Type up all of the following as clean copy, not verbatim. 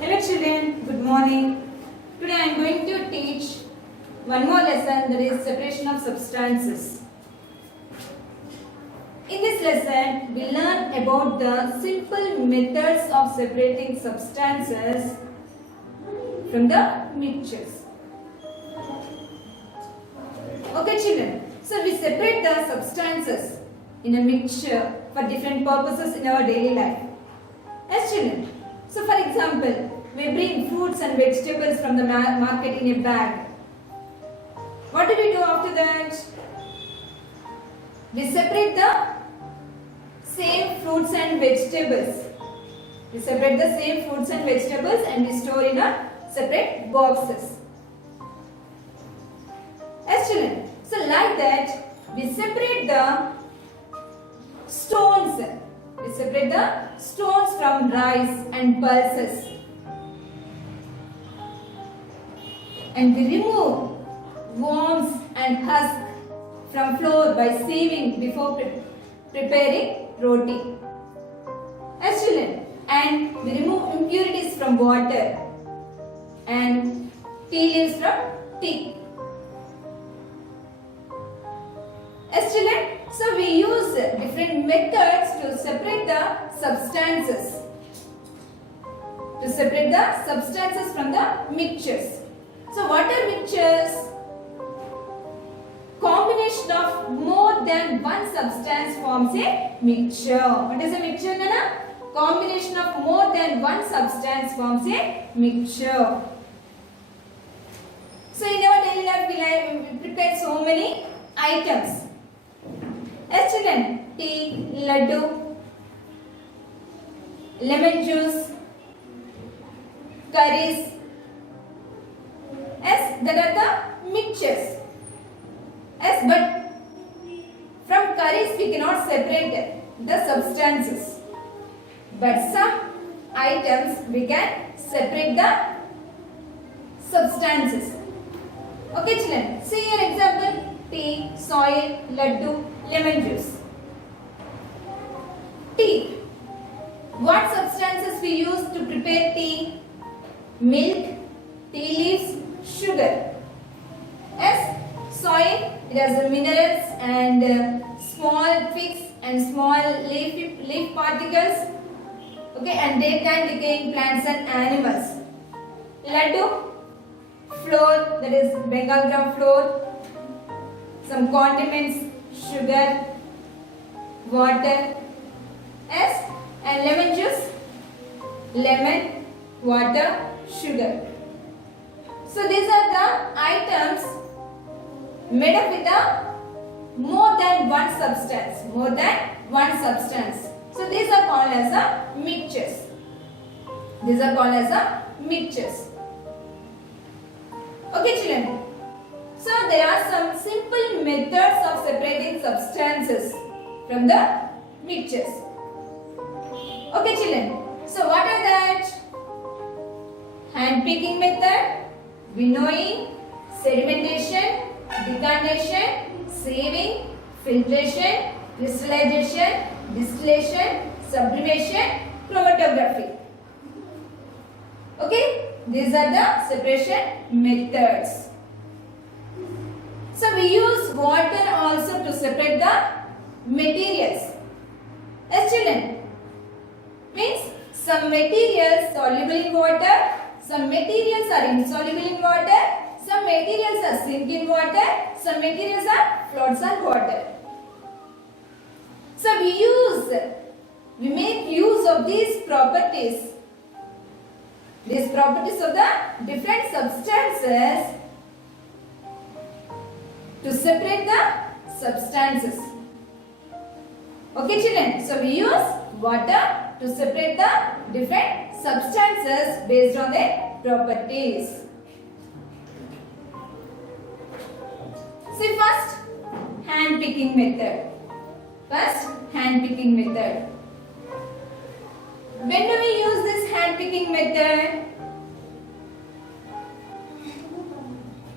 Hello children, good morning. Today I am going to teach one more lesson, that is separation of substances. In this lesson we learn about the simple methods of separating substances from the mixtures. Okay children, so we separate the substances in a mixture for different purposes in our daily life. Yes children. So for example, we bring fruits and vegetables from the market in a bag. What do we do after that? We separate the same fruits and vegetables. We separate the same fruits and vegetables and we store in a separate boxes. Yes children. So like that, we separate the stones. We separate the stones from rice and pulses. And we remove worms and husk from flour by sieving before preparing roti. As children, and we remove impurities from water and tea leaves from tea. As children, so we use different methods to separate the substances. To separate the substances from the mixtures. So what are mixtures? Combination of more than one substance forms a mixture. What is a mixture, Nana? Combination of more than one substance forms a mixture. So in our daily life we prepare so many items. Yes children, tea, laddu, lemon juice, curries. Yes, that are the mixtures. Yes, but from curries we cannot separate the substances. But some items we can separate the substances. Okay children, see your example. Tea, soil, laddu, lemon juice. Tea. What substances we use to prepare tea? Milk, tea leaves, sugar. Yes, soil, it has minerals and small twigs and small leaf particles. Okay, and they can decay in plants and animals. Laddu, flour, that is Bengal gram flour. Some condiments, sugar, water. Yes, and lemon juice, lemon, water, sugar. So these are the items made up with a more than one substance. More than one substance. So these are called as a mixtures. These are called as a mixtures. Okay children. So there are some simple methods of separating substances from the mixtures. Okay children. So what are that? Hand picking method, winnowing, sedimentation, decantation, sieving, filtration, crystallization, distillation, sublimation, chromatography. Okay, these are the separation methods. So we use water also to separate the materials. Yes children, means some materials soluble in water, some materials are insoluble in water, some materials are sink in water, some materials are floats on water. So we make use of these properties of the different substances to separate the substances. Okay children, so we use water to separate the different substances based on their properties. See first, hand picking method. First, hand picking method. When do we use this hand picking method?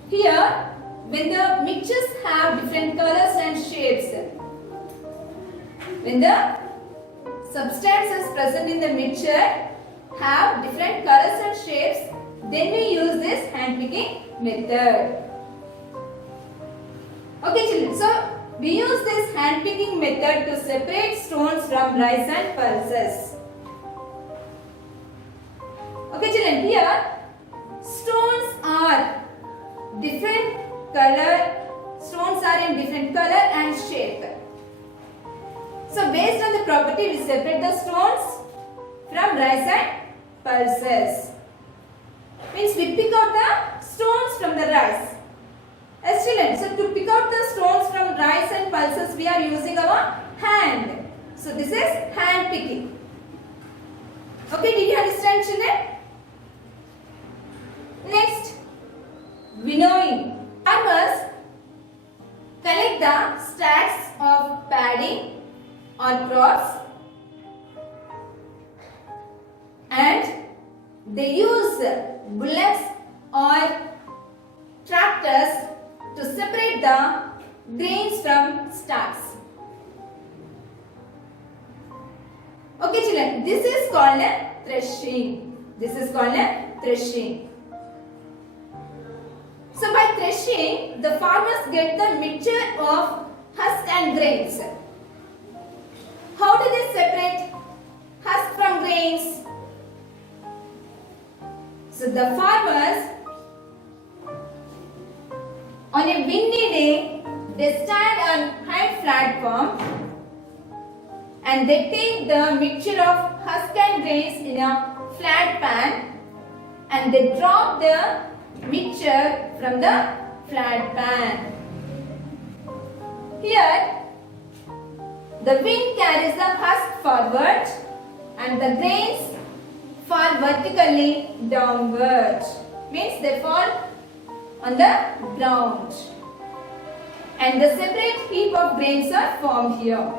Here, when the mixtures have different colors and shapes. When the substances present in the mixture have different colors and different shapes, then we use this hand picking method. Okay children, so we use this hand picking method to separate stones from rice and pulses. Okay children, here stones are different color, stones are in different color and shape. So based on the property, we separate the stones from rice and pulses. Means we pick out the stones from the rice. Yes children, so to pick out the stones from rice and pulses, we are using our hand. So this is hand picking. Okay, did you understand children? Next, winnowing. Farmers collect the stacks of paddy or crops and they use bullocks or tractors to separate the grains from stalks. Okay children, this is called a threshing. This is called a threshing. So by threshing, the farmers get the mixture of husk and grains. How do they separate husk from grains? So the farmers, on a windy day, they stand on high platform and they take the mixture of husk and grains in a flat pan and they drop the mixture from the flat pan. Here, the wind carries the husk forward and the grains fall vertically downward. Means they fall on the ground. And the separate heap of grains are formed here.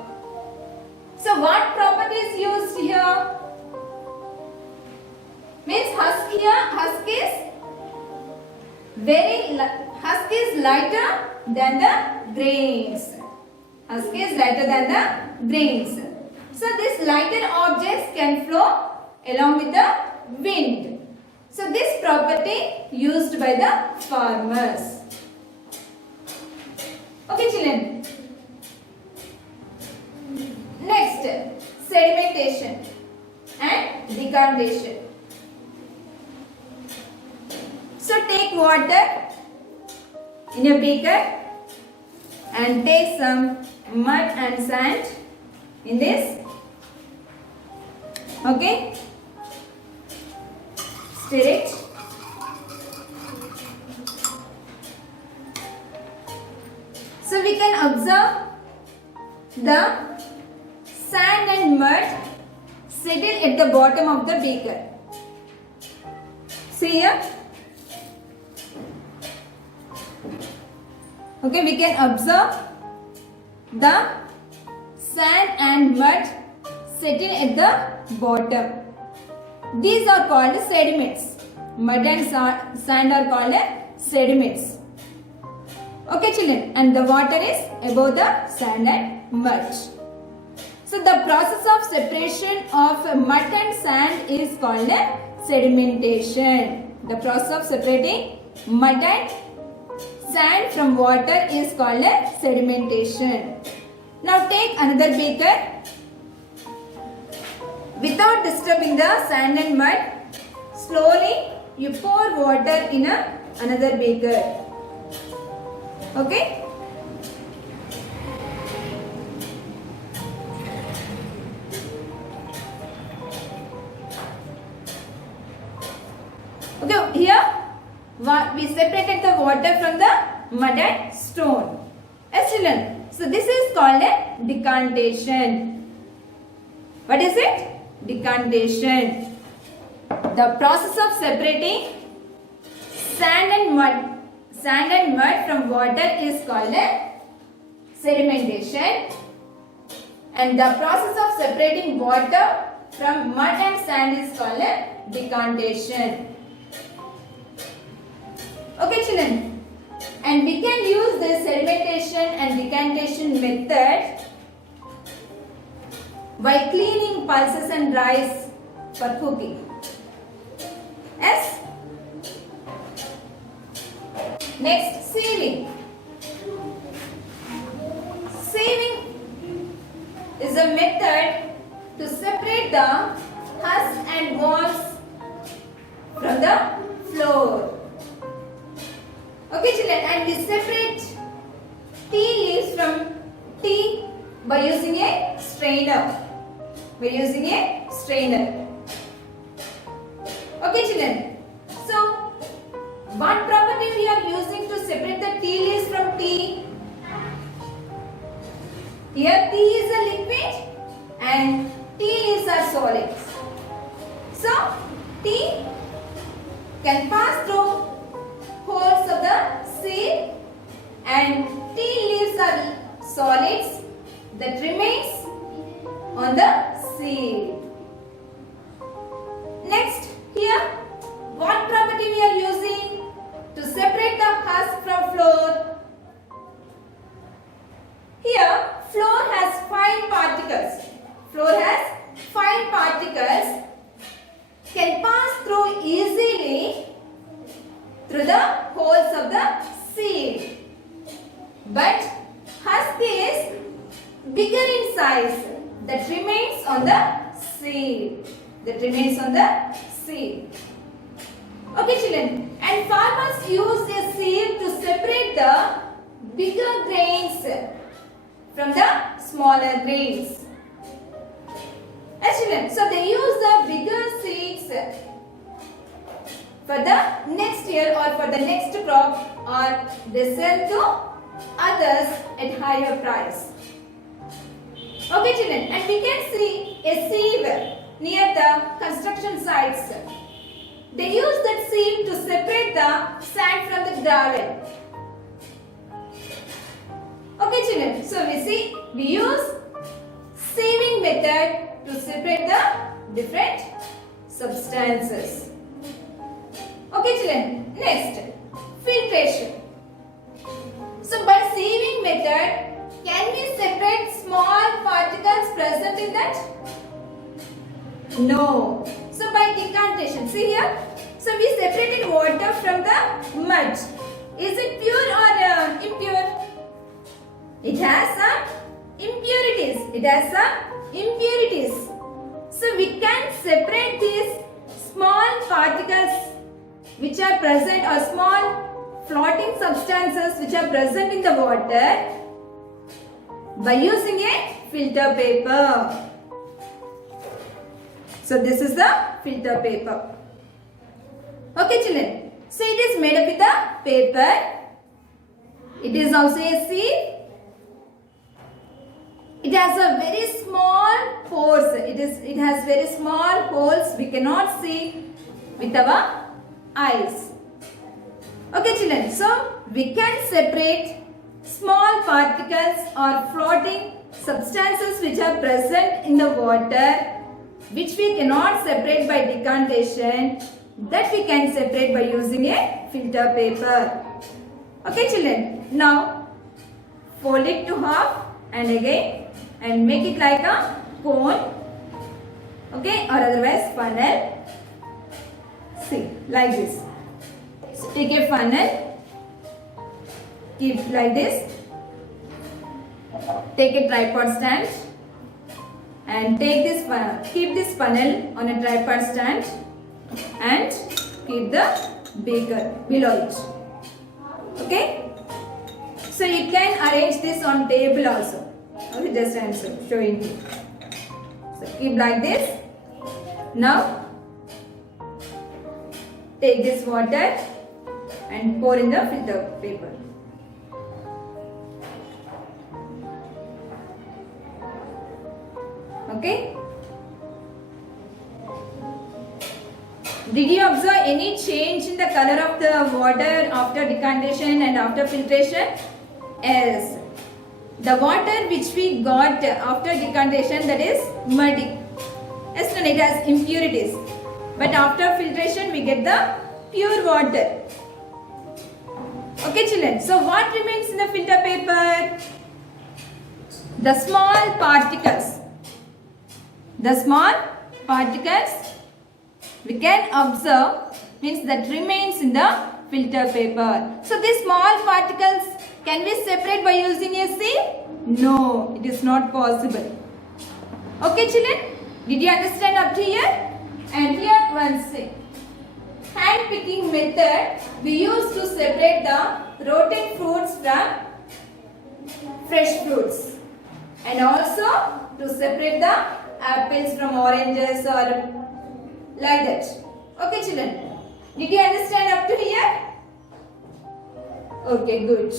So what property is used here? Means husk here, husk is lighter than the grains. Husk is lighter than the grains. So these lighter objects can flow along with the wind. So this property used by the farmers. Okay children. Next, sedimentation and decantation. So take water in a beaker and take some mud and sand in this. Okay. Stir it. So we can observe the sand and mud settle at the bottom of the beaker. See here. Okay, we can observe the sand and mud settle at the bottom. These are called sediments. Mud and sand are called sediments. Okay children, and the water is above the sand and mud. So the process of separation of mud and sand is called sedimentation. The process of separating mud and sand from water is called sedimentation. Now take another beaker. Without disturbing the sand and mud, slowly you pour water in another beaker. Okay? Okay, here we separated the water from the mud and stone. Excellent. So this is called a decantation. What is it? Decantation. The process of separating sand and mud from water is called sedimentation, and the process of separating water from mud and sand is called decantation. Okay children, and we can use this sedimentation and decantation method while cleaning pulses and rice for cooking. Yes? Next, sieving. Sieving is a method to separate the husks and walls from the floor. Okay children, and we separate tea leaves from tea by using a strainer. Okay children, so what property we are using to separate the tea leaves from tea? Here tea is a liquid and tea leaves are solids. So tea can pass through holes of the sieve and tea leaves are solids that remains on the sieve. Next, here what property we are using to separate the husk from floor? Here floor has fine particles. Can pass through easily through the holes of the sieve. But husk is bigger in size that remains on the sieve. Okay children, and farmers use a sieve to separate the bigger grains from the smaller grains. Children, so they use the bigger seeds for the next year or for the next crop, or they sell to others at higher price. Okay children, and we can see a sieve near the construction sites. They use that sieve to separate the sand from the gravel. Okay children, so we use sieving method to separate the different substances. Okay children, next, filtration. So by sieving method, can we separate small particles present in that? No. So by decantation, see here, so we separated water from the mud. Is it pure or impure? It has some impurities. So we can separate these small particles which are present, or small floating substances which are present in the water, by using a filter paper. So this is the filter paper. Okay children, so it is made up with a paper. It is also a sieve. It has a very small pores. It has very small holes we cannot see with our eyes. Okay children, so we can separate small particles or floating substances which are present in the water, which we cannot separate by decantation, that we can separate by using a filter paper. Okay children, now fold it to half and again, and make it like a cone, okay, or otherwise funnel. See, like this. So take a funnel, keep like this. Take a tripod stand and keep this funnel on a tripod stand and keep the beaker below it. Okay? So you can arrange this on table also. Okay, just I am showing you. So keep like this. Now take this water and pour in the filter paper. Okay. Did you observe any change in the color of the water after decantation and after filtration? Yes. The water which we got after decantation, that is muddy. Yes, and it has impurities. But after filtration we get the pure water. Okay children, so what remains in the filter paper? The small particles. The small particles we can observe, means that remains in the filter paper. So these small particles can we separate by using a sieve? No, it is not possible. Okay children, did you understand up to here? And here one thing. Hand picking method we use to separate the rotten fruits from fresh fruits, and also to separate the apples from oranges or like that. Okay children, did you understand up to here? Okay, good.